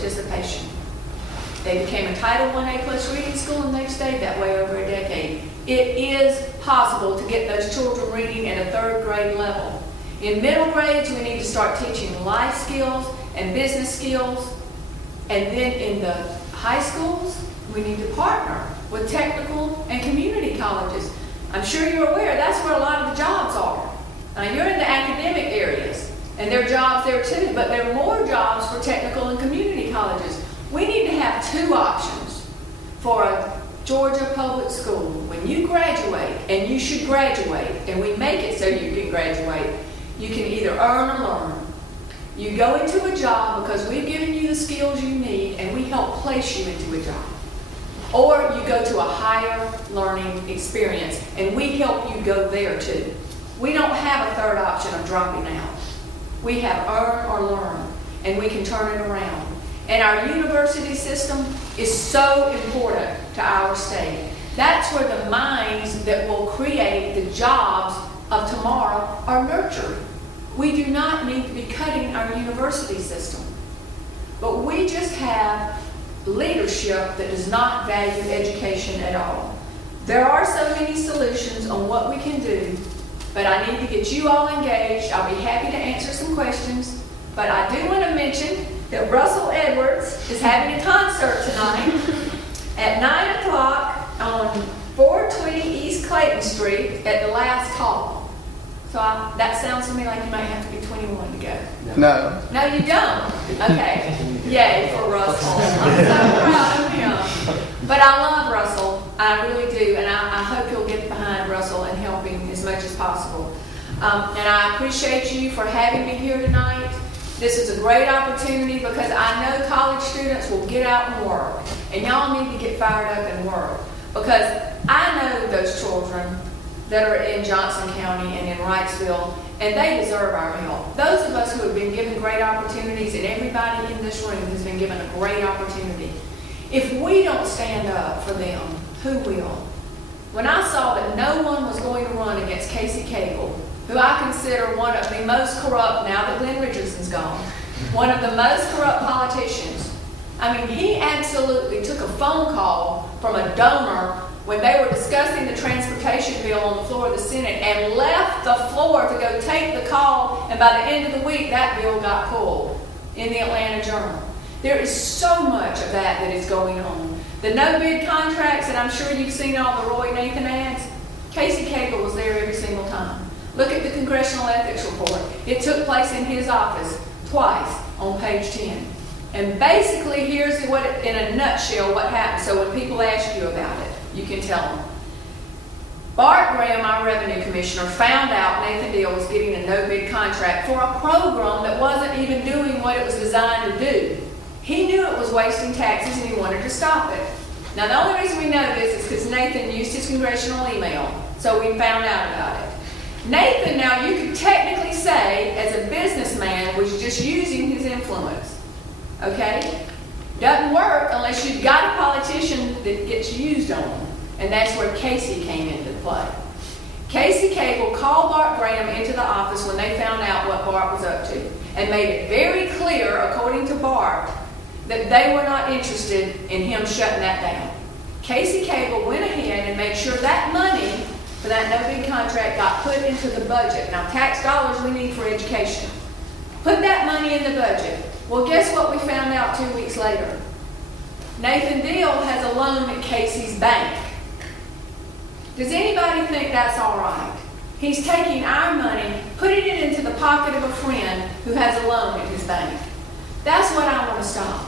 participation. They became a Title I A+ reading school, and they've stayed that way over a decade. It is possible to get those children reading at a 3rd grade level. In middle grades, we need to start teaching life skills and business skills. And then in the high schools, we need to partner with technical and community colleges. I'm sure you're aware that's where a lot of the jobs are. Now, you're in the academic areas, and there are jobs there too, but there are more jobs for technical and community colleges. We need to have 2 options for a Georgia public school. When you graduate, and you should graduate, and we make it so you can graduate, you can either earn or learn. You go into a job because we've given you the skills you need, and we help place you into a job. Or you go to a higher learning experience, and we help you go there too. We don't have a 3rd option of dropping out. We have earn or learn, and we can turn it around. And our university system is so important to our state. That's where the minds that will create the jobs of tomorrow are nurtured. We do not need to be cutting our university system. But we just have leadership that does not value education at all. There are so many solutions on what we can do, but I need to get you all engaged. I'll be happy to answer some questions, but I do want to mention that Russell Edwards is having a concert tonight at 9 o'clock on 420 East Clayton Street at the Last Call. So that sounds to me like you might have to be 21 to go. No. No, you don't? Okay. Yay for Russell. I'm so proud of him. But I love Russell. I really do. And I hope you'll get behind Russell and help him as much as possible. And I appreciate you for having me here tonight. This is a great opportunity because I know college students will get out and work. And y'all need to get fired up and work. Because I know those children that are in Johnson County and in Wrightsville, and they deserve our help. Those of us who have been given great opportunities, and everybody in this room has been given a great opportunity. If we don't stand up for them, who will? When I saw that no one was going to run against Casey Cagle, who I consider one of the most corrupt, now that Glenn Richardson's gone, one of the most corrupt politicians. I mean, he absolutely took a phone call from a donor when they were discussing the transportation bill on the floor of the Senate and left the floor to go take the call, and by the end of the week, that bill got pulled in the Atlanta Journal. There is so much of that is going on. The no-bid contracts, and I'm sure you've seen all the Roy Nathan ads, Casey Cagle was there every single time. Look at the Congressional Ethics Report. It took place in his office twice on page 10. And basically, here's what, in a nutshell, what happened. So when people ask you about it, you can tell them. Bart Graham, our revenue commissioner, found out Nathan Deal was getting a no-bid contract for a program that wasn't even doing what it was designed to do. He knew it was wasting taxes and he wanted to stop it. Now, the only reason we know this is because Nathan used his congressional email, so we found out about it. Nathan, now you could technically say, as a businessman, was just using his influence. Okay? Doesn't work unless you've got a politician that gets used on them. And that's where Casey came into play. Casey Cagle called Bart Graham into the office when they found out what Bart was up to and made it very clear, according to Bart, that they were not interested in him shutting that down. Casey Cagle went ahead and made sure that money for that no-bid contract got put into the budget. Now, tax dollars we need for education. Put that money in the budget. Well, guess what we found out 2 weeks later? Nathan Deal has a loan at Casey's bank. Does anybody think that's all right? He's taking our money, putting it into the pocket of a friend who has a loan at his bank. That's what I want to stop.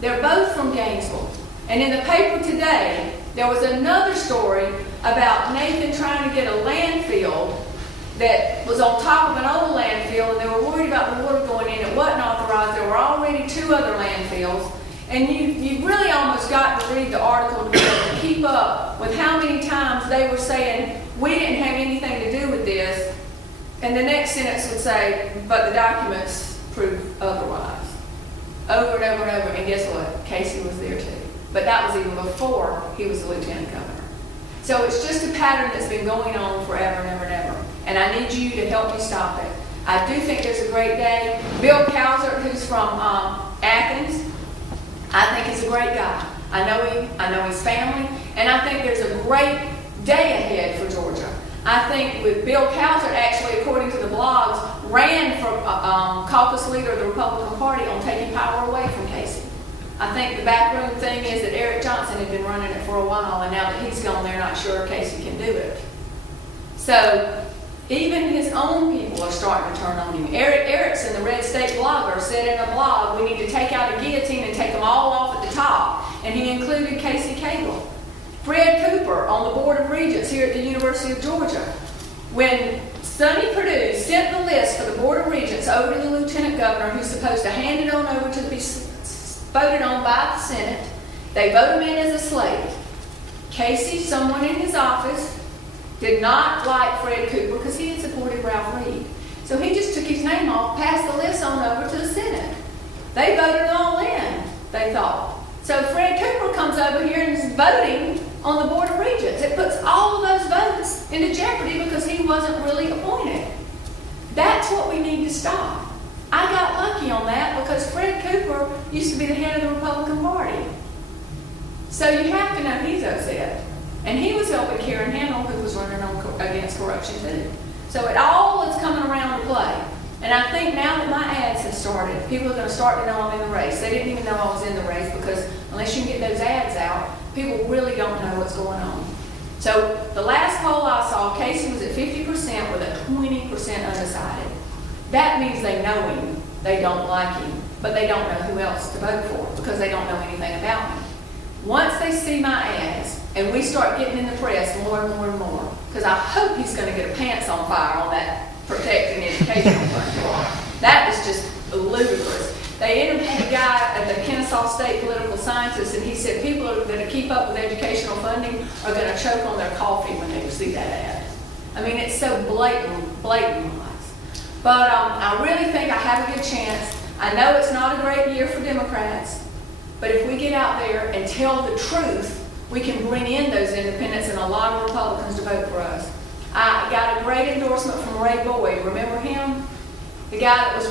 They're both from Gainesville. And in the paper today, there was another story about Nathan trying to get a landfill that was on top of an old landfill, and they were worried about the water going in. It wasn't authorized. There were already 2 other landfills. And you really almost got to read the article to be able to keep up with how many times they were saying, we didn't have anything to do with this. And the next sentence would say, but the documents prove otherwise. Over and over and over. And guess what? Casey was there too. But that was even before he was the lieutenant governor. So it's just a pattern that's been going on forever and ever and ever. And I need you to help me stop it. I do think there's a great day. Bill Calzert, who's from Athens, I think he's a great guy. I know him, I know his family, and I think there's a great day ahead for Georgia. I think with Bill Cowser, actually, according to the blogs, ran for caucus leader of the Republican Party on taking power away from Casey. I think the backroom thing is that Eric Johnson had been running it for a while, and now that he's gone, they're not sure Casey can do it. So even his own people are starting to turn on him. Eric Erickson, the Red State blogger, said in a blog, we need to take out a guillotine and take them all off at the top. And he included Casey Cable. Fred Cooper on the Board of Regents here at the University of Georgia. When Sonny Perdue sent the list for the Board of Regents over to the Lieutenant Governor, who's supposed to hand it on over to be voted on by the Senate, they vote him in as a slate. Casey, someone in his office, did not like Fred Cooper because he had supported Ralph Reed. So he just took his name off, passed the list on over to the Senate. They voted all in, they thought. So Fred Cooper comes over here and is voting on the Board of Regents. It puts all of those votes into jeopardy because he wasn't really appointed. That's what we need to stop. I got lucky on that because Fred Cooper used to be the head of the Republican Party. So you have to know he's upset. And he was helping Karen Handel, who was running against corruption too. So it all is coming around to play. And I think now that my ads have started, people are going to start to know I'm in the race. They didn't even know I was in the race because unless you can get those ads out, people really don't know what's going on. So the last poll I saw, Casey was at 50% with a 20% undecided. That means they know him, they don't like him, but they don't know who else to vote for because they don't know anything about me. Once they see my ads and we start getting in the press more and more and more, because I hope he's going to get a pants on fire on that protecting education. That is just ludicrous. They interviewed a guy at the Kennesaw State political scientist, and he said people that keep up with educational funding are going to choke on their coffee when they see that ad. I mean, it's so blatant lies. But I really think I have a good chance. I know it's not a great year for Democrats, but if we get out there and tell the truth, we can bring in those independents and a lot of Republicans to vote for us. I got a great endorsement from Ray Boyd. Remember him? The guy that was